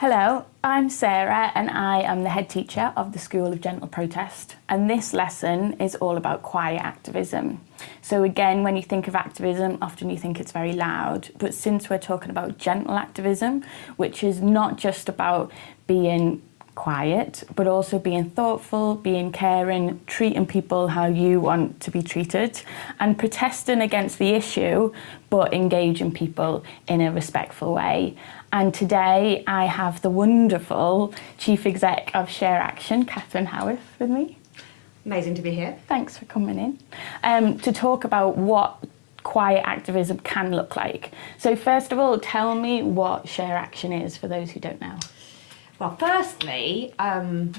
Hello, I'm Sarah and I am the head teacher of the School of Gentle Protest, and this lesson is all about quiet activism. So again, when you think of activism, often you think it's very loud, but since we're talking about gentle activism, which is not just about being quiet, but also being thoughtful, being caring, treating people how you want to be treated, and protesting against the issue, but engaging people in a respectful way. And today I have the wonderful Chief Exec of ShareAction, Catherine Howarth, with me. Amazing to be here. Thanks for coming in. To talk about what quiet activism can look like. So first of all, tell me what ShareAction is for those who don't know. Well, firstly,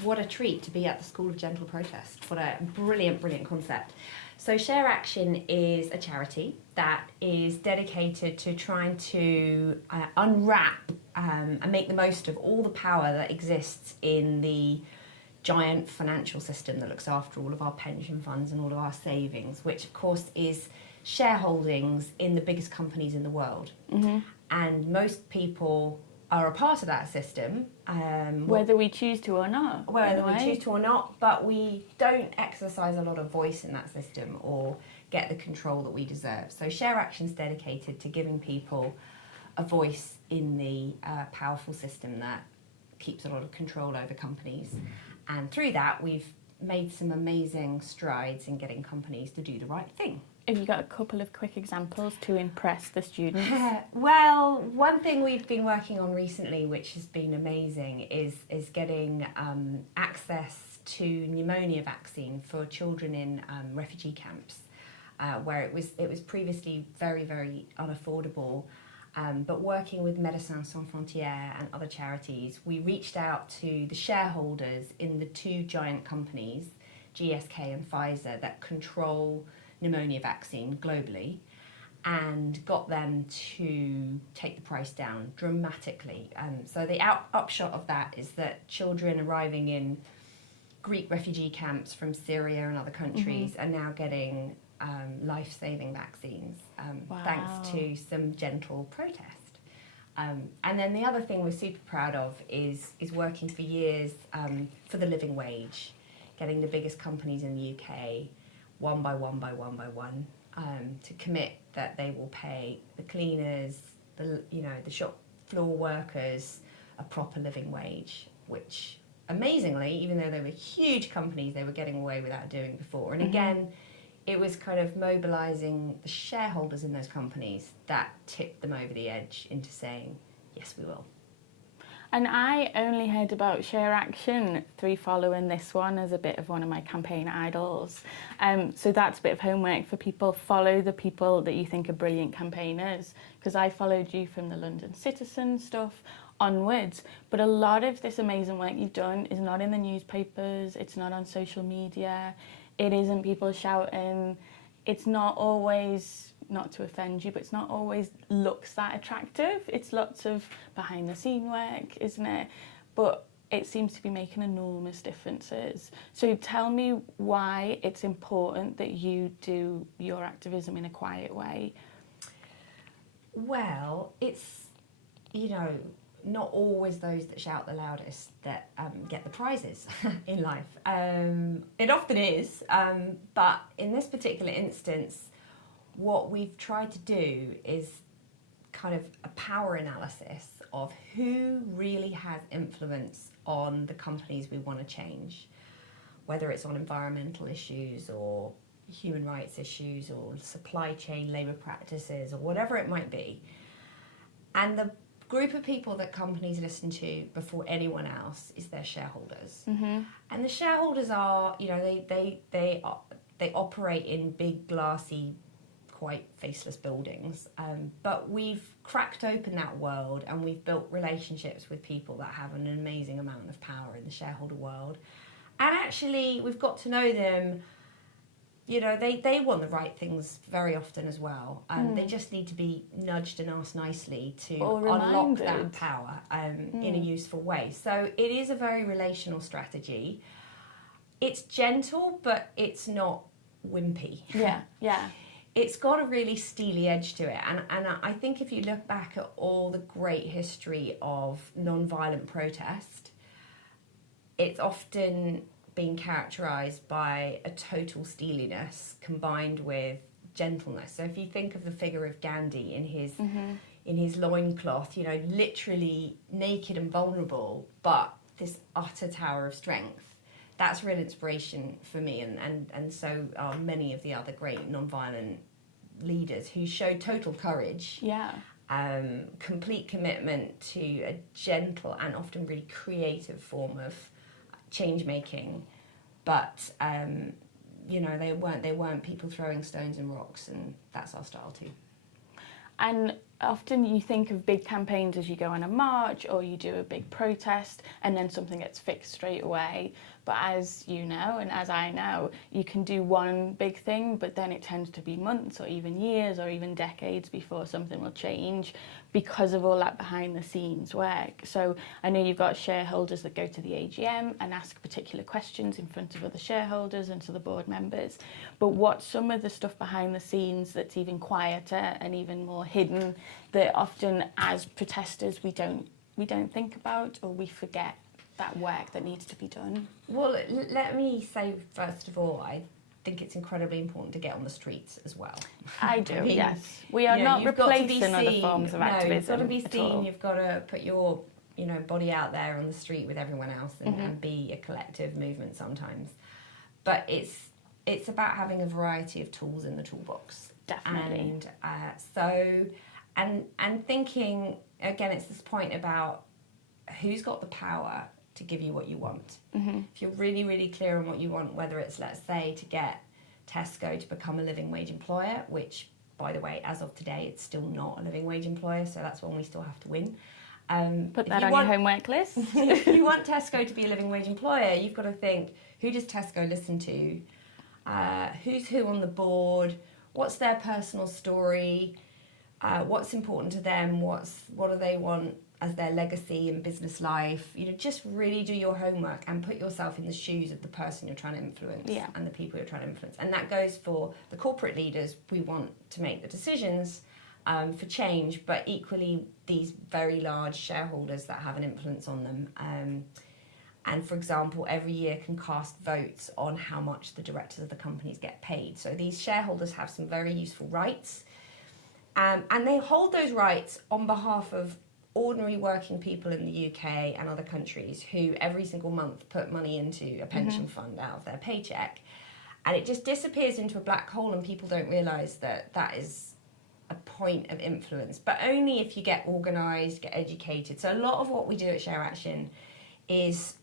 what a treat to be at the School of Gentle Protest. What a brilliant, brilliant concept. So ShareAction is a charity that is dedicated to trying to unwrap and make the most of all the power that exists in the giant financial system that looks after all of our pension funds and all of our savings, which of course is shareholdings in the biggest companies in the world. Mm-hmm. And most people are a part of that system. Whether we choose to or not. Whether we choose to or not, but we don't exercise a lot of voice in that system or get the control that we deserve. So ShareAction's dedicated to giving people a voice in the powerful system that keeps a lot of control over companies. And through that, we've made some amazing strides in getting companies to do the right thing. Have you got a couple of quick examples to impress the students? Well, one thing we've been working on recently, which has been amazing, is getting access to pneumonia vaccine for children in refugee camps, where it was previously very, very unaffordable. But working with Médecins Sans Frontières and other charities, we reached out to the shareholders in the two giant companies, GSK and Pfizer, that control pneumonia vaccine globally, and got them to take the price down dramatically. So the upshot of that is that children arriving in Greek refugee camps from Syria and other countries are now getting life-saving vaccines, thanks to some gentle protest. And then the other thing we're super proud of is working for years for the living wage, getting the biggest companies in the UK one by one to commit that they will pay the cleaners, the shop floor workers a proper living wage, which amazingly, even though they were huge companies, they were getting away without doing before. And again, it was kind of mobilising the shareholders in those companies that tipped them over the edge into saying, yes, we will. And I only heard about ShareAction through following this one as a bit of one of my campaign idols. So that's a bit of homework for people. Follow the people that you think are brilliant campaigners, because I followed you from the London Citizen stuff onwards. But a lot of this amazing work you've done is not in the newspapers, it's not on social media, it isn't people shouting, it's not always, not to offend you, but it's not always looks that attractive. It's lots of behind the scene work, isn't it? But it seems to be making enormous differences. So tell me why it's important that you do your activism in a quiet way. Well, it's, not always those that shout the loudest that get the prizes in life. It often is, but in this particular instance, what we've tried to do is kind of a power analysis of who really has influence on the companies we want to change, whether it's on environmental issues or human rights issues or supply chain labour practices or whatever it might be. And the group of people that companies listen to before anyone else is their shareholders. And the shareholders are, they operate in big glassy, quite faceless buildings, but we've cracked open that world and we've built relationships with people that have an amazing amount of power in the shareholder world, and actually we've got to know them. They want the right things very often as well. They just need to be nudged and asked nicely to unlock that power in a useful way. So it is a very relational strategy. It's gentle, but it's not wimpy. Yeah. it's got a really steely edge to it. And I think if you look back at all the great history of non-violent protest, it's often been characterised by a total steeliness combined with gentleness. So if you think of the figure of Gandhi in his loincloth, you know, literally naked and vulnerable, but this utter tower of strength, that's real inspiration for me, and so are many of the other great non-violent leaders who showed total courage, complete commitment to a gentle and often really creative form of change making, but you know, they weren't people throwing stones and rocks, and that's our style too. And often you think of big campaigns as you go on a march or you do a big protest and then something gets fixed straight away. But as you know, and as I know, you can do one big thing, but then it tends to be months or even years or even decades before something will change because of all that behind the scenes work. So I know you've got shareholders that go to the AGM and ask particular questions in front of other shareholders and to the board members. But what's some of the stuff behind the scenes that's even quieter and even more hidden that often as protesters we don't think about, or we forget that work that needs to be done? Well, let me say first of all, I think it's incredibly important to get on the streets as well. I do, I mean, yes. We are not replacing other forms of activism. You've got to be seen, you've got to put your body out there on the street with everyone else and be a collective movement sometimes. But it's about having a variety of tools in the toolbox. Definitely. And thinking, again, it's this point about who's got the power to give you what you want. If you're really, really clear on what you want, whether it's, let's say, to get Tesco to become a living wage employer, which, by the way, as of today, it's still not a living wage employer, so that's one we still have to win. Put that on your homework list. If you want Tesco to be a living wage employer, you've got to think, who does Tesco listen to? Who's who on the board? What's their personal story? What's important to them? What do they want as their legacy in business life? You know, just really do your homework and put yourself in the shoes of the person you're trying to influence and the people you're trying to influence. And that goes for the corporate leaders. We want to make the decisions for change, but equally these very large shareholders that have an influence on them. And for example, every year can cast votes on how much the directors of the companies get paid. So these shareholders have some very useful rights. And they hold those rights on behalf of ordinary working people in the UK and other countries who every single month put money into a pension fund out of their paycheck. And it just disappears into a black hole, and people don't realise that that is a point of influence. But only if you get organised, get educated. So a lot of what we do at ShareAction is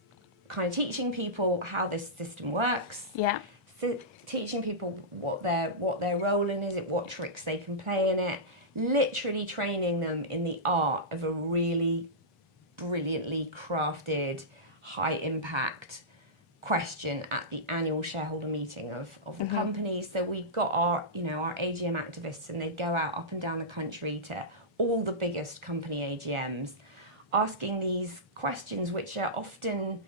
kind of teaching people how this system works. Yeah. So teaching people what their role in is, what tricks they can play in it, literally training them in the art of a really brilliantly crafted, high impact question at the annual shareholder meeting of the company. So we've got our AGM activists, and they go out up and down the country to all the biggest company AGMs, asking these questions, which are often,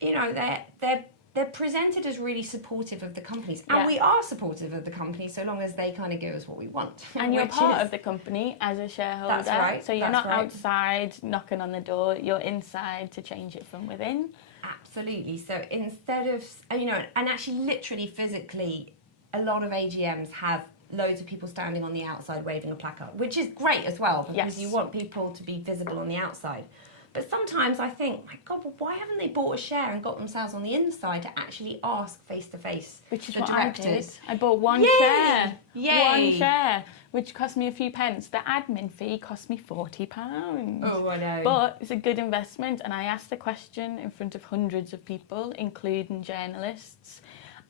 they're presented as really supportive of the companies. And we are supportive of the companies so long as they kind of give us what we want. And you're part of the company as a shareholder. That's right. So you're not outside knocking on the door, you're inside to change it from within. Absolutely. So instead of, and actually literally physically, a lot of AGMs have loads of people standing on the outside waving a placard, which is great as well, because you want people to be visible on the outside. But sometimes I think, my God, well, why haven't they bought a share and got themselves on the inside to actually ask face-to-face Which is the what directors? I did. I bought one share. One share, which cost me a few pence. The admin fee cost me £40. Oh, I know. But it's a good investment, and I asked the question in front of hundreds of people, including journalists,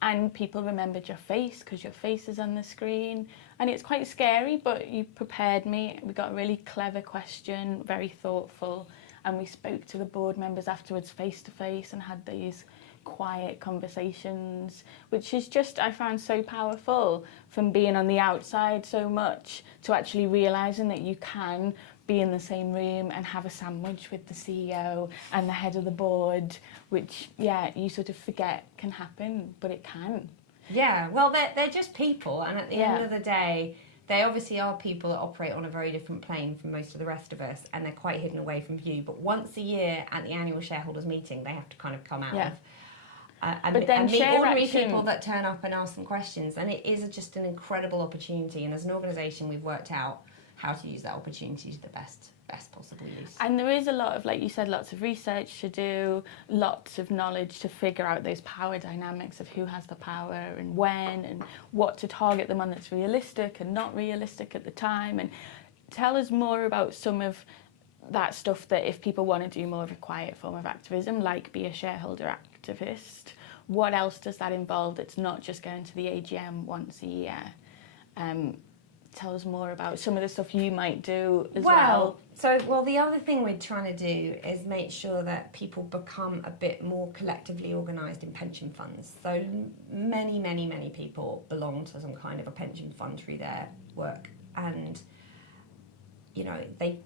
and people remembered your face because your face is on the screen. And it's quite scary, but you prepared me. We got a really clever question, very thoughtful. And we spoke to the board members afterwards face to face and had these quiet conversations, which is just, I found so powerful, from being on the outside so much to actually realising that you can be in the same room and have a sandwich with the CEO and the head of the board, which, you sort of forget can happen, but it can. Yeah, well, they're just people, and at the end of the day, they obviously are people that operate on a very different plane from most of the rest of us, and they're quite hidden away from view. But once a year at the annual shareholders meeting, they have to kind of come out of. And meet ordinary people that turn up and ask them questions, and it is just an incredible opportunity. And as an organisation, we've worked out how to use that opportunity to the best possible use. And there is a lot of, like you said, lots of research to do, lots of knowledge to figure out those power dynamics of who has the power and when and what to target them on that's realistic and not realistic at the time. And tell us more about some of that stuff that if people want to do more of a quiet form of activism, like be a shareholder activist, what else does that involve that's not just going to the AGM once a year? Tell us more about some of the stuff you might do as well. The other thing we're trying to do is make sure that people become a bit more collectively organised in pension funds. So many people belong to some kind of a pension fund through their work, and they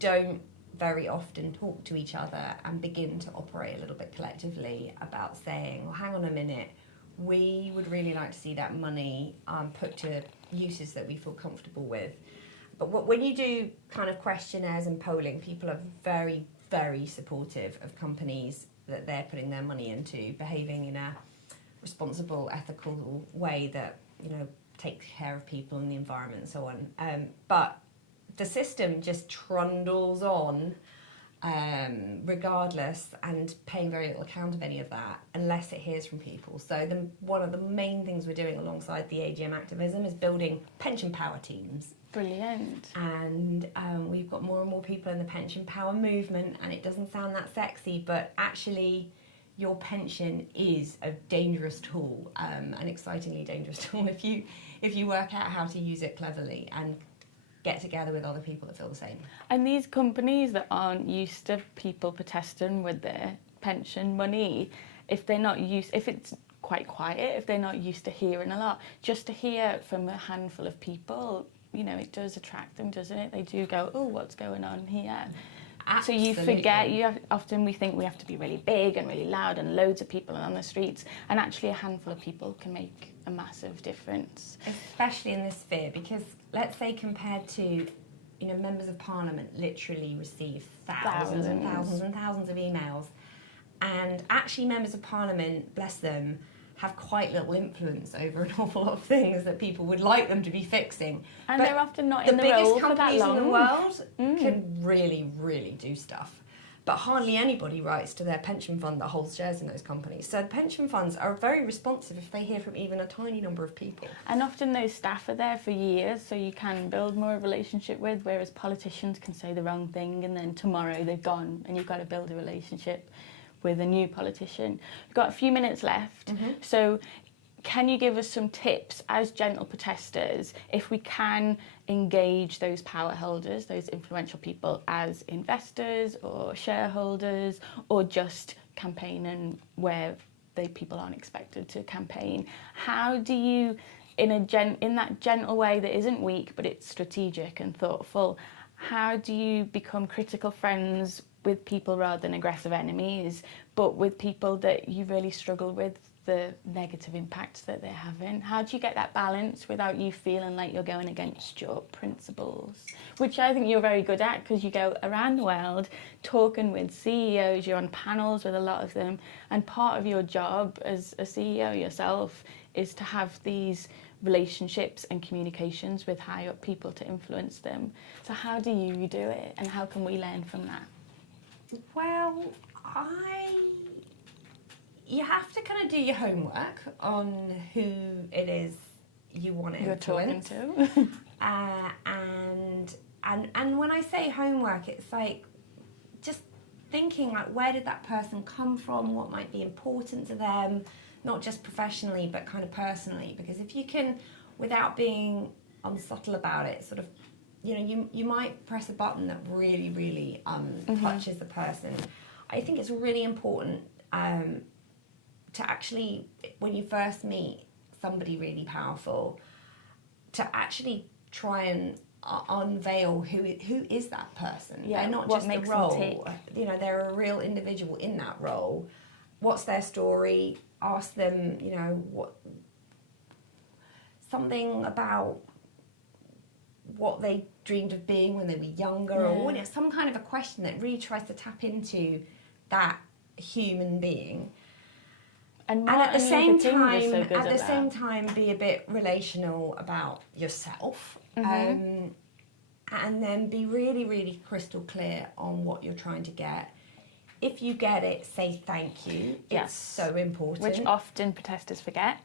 don't very often talk to each other and begin to operate a little bit collectively about saying, well, hang on a minute, we would really like to see that money put to uses that we feel comfortable with. But when you do kind of questionnaires and polling, people are very, very supportive of companies that they're putting their money into, behaving in a responsible, ethical way that, takes care of people and the environment and so on. But the system just trundles on regardless, and paying very little account of any of that unless it hears from people. So one of the main things we're doing alongside the AGM activism is building pension power teams. Brilliant. And we've got more and more people in the pension power movement, and it doesn't sound that sexy, but actually your pension is a dangerous tool, an excitingly dangerous tool if you work out how to use it cleverly and get together with other people that feel the same. And these companies that aren't used to people protesting with their pension money, if it's quite quiet, if they're not used to hearing a lot, just to hear from a handful of people, it does attract them, doesn't it? They do go, oh, what's going on here? Absolutely. So you forget, often we think we have to be really big and really loud and loads of people on the streets, and actually a handful of people can make a massive difference. Especially in this sphere, because let's say compared to, members of parliament literally receive thousands and thousands of emails, and actually members of parliament, bless them, have quite little influence over an awful lot of things that people would like them to be fixing. And they're often not in the role for that long. The biggest companies in the world can really, really do stuff. But hardly anybody writes to their pension fund that holds shares in those companies. So pension funds are very responsive if they hear from even a tiny number of people. And often those staff are there for years, so you can build more of a relationship with, whereas politicians can say the wrong thing and then tomorrow they're gone and you've got to build a relationship with a new politician. We've got a few minutes left, so can you give us some tips as gentle protesters if we can engage those power holders, those influential people, as investors or shareholders, or just campaigning where people aren't expected to campaign? How do you, in that gentle way that isn't weak but it's strategic and thoughtful, how do you become critical friends with people rather than aggressive enemies, but with people that you really struggle with the negative impacts that they're having? How do you get that balance without you feeling like you're going against your principles? Which I think you're very good at, because you go around the world talking with CEOs, you're on panels with a lot of them, and part of your job as a CEO yourself is to have these relationships and communications with high up people to influence them. So how do you do it, and how can we learn from that? Well, you have to kind of do your homework on who it is you want to influence. You're talking to. And when I say homework, it's like just thinking like, where did that person come from? What might be important to them, not just professionally but kind of personally? Because if you can, without being unsubtle about it, sort of, you might press a button that really, really touches the person. I think it's really important to actually, when you first meet somebody really powerful, to actually try and unveil who is that person. Yeah, they're not what just makes a role. them tick. They're a real individual in that role. What's their story? Ask them, something about what they dreamed of being when they were younger, or some kind of a question that really tries to tap into that human being. And at the same time, be a bit relational about yourself, and then be really, really crystal clear on what you're trying to get. If you get it, say thank you. Yes. It's so important. Which often protesters forget,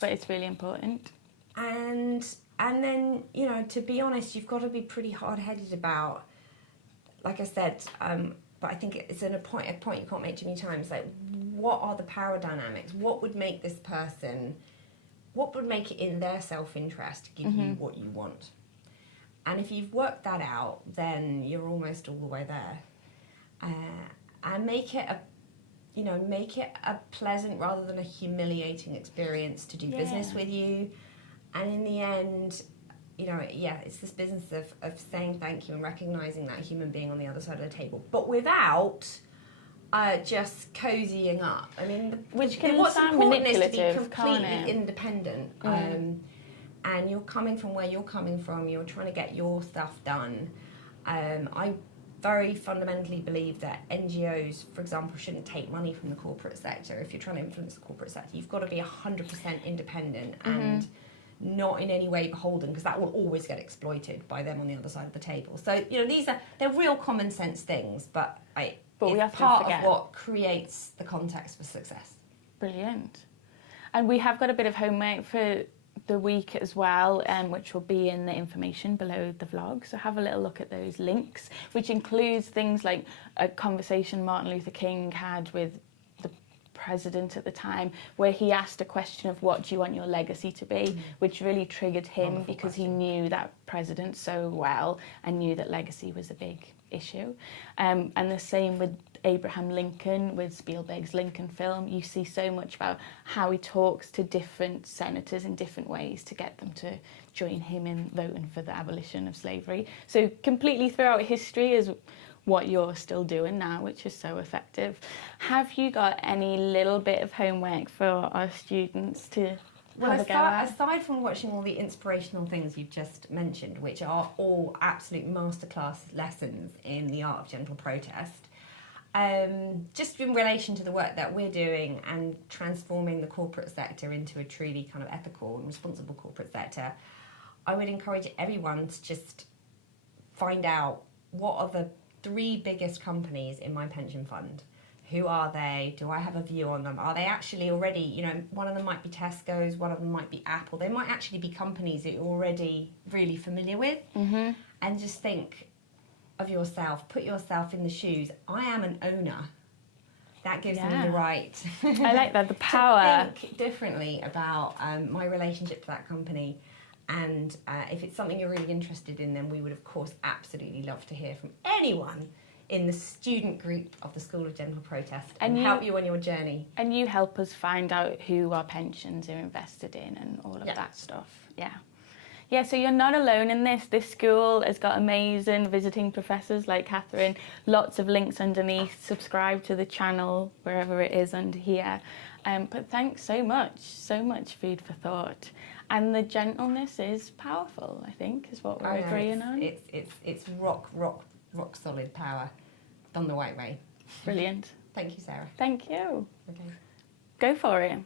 but it's really important. And then, you know, to be honest, you've got to be pretty hard-headed about, like I said, but I think it's a point you can't make too many times, like, what are the power dynamics? What would make this person, what would make it in their self-interest to give you what you want? And if you've worked that out, then you're almost all the way there. And make it a pleasant rather than a humiliating experience to do business with you. And in the end, you know, it's this business of saying thank you and recognising that human being on the other side of the table, but without just cozying up. I mean, which can what's sound important is to manipulative, be completely independent. And you're coming from where you're coming from. You're trying to get your stuff done. I very fundamentally believe that NGOs, for example, shouldn't take money from the corporate sector. If you're trying to influence the corporate sector, you've got to be 100% independent and not in any way beholden, because that will always get exploited by them on the other side of the table. So, you know, they're real common sense things, but we have it's part to forget of what creates the context for success. Brilliant. And we have got a bit of homework for the week as well, which will be in the information below the vlog. So have a little look at those links, which includes things like a conversation Martin Luther King had with the president at the time, where he asked a question of what do you want your legacy to be, which really triggered him. Wonderful because question. He knew that president so well and knew that legacy was a big issue. And the same with Abraham Lincoln, with Spielberg's Lincoln film. You see so much about how he talks to different senators in different ways to get them to join him in voting for the abolition of slavery. So completely throughout history is what you're still doing now, which is so effective. Have you got any little bit of homework for our students to have a go at? Aside from watching all the inspirational things you've just mentioned, which are all absolute masterclass lessons in the art of gentle protest, just in relation to the work that we're doing and transforming the corporate sector into a truly kind of ethical and responsible corporate sector, I would encourage everyone to just find out what are the 3 biggest companies in my pension fund. Who are they? Do I have a view on them? Are they actually already, you know, one of them might be Tesco's, one of them might be Apple. They might actually be companies that you're already really familiar with. And just think of yourself, put yourself in the shoes. I am an owner. That gives me the right I like that, the power to think differently about my relationship to that company. And if it's something you're really interested in, then we would of course absolutely love to hear from anyone in the student group of the School of Gentle Protest and help you on your journey. And you help us find out who our pensions are invested in and all of that stuff. Yeah, so you're not alone in this. This school has got amazing visiting professors like Catherine, lots of links underneath. Subscribe to the channel, wherever it is under here. But thanks so much food for thought. And the gentleness is powerful, I think, is what we're agreeing on. It's rock solid power, done the right way. Brilliant. Thank you, Sarah. Thank you. Okay. Go for it.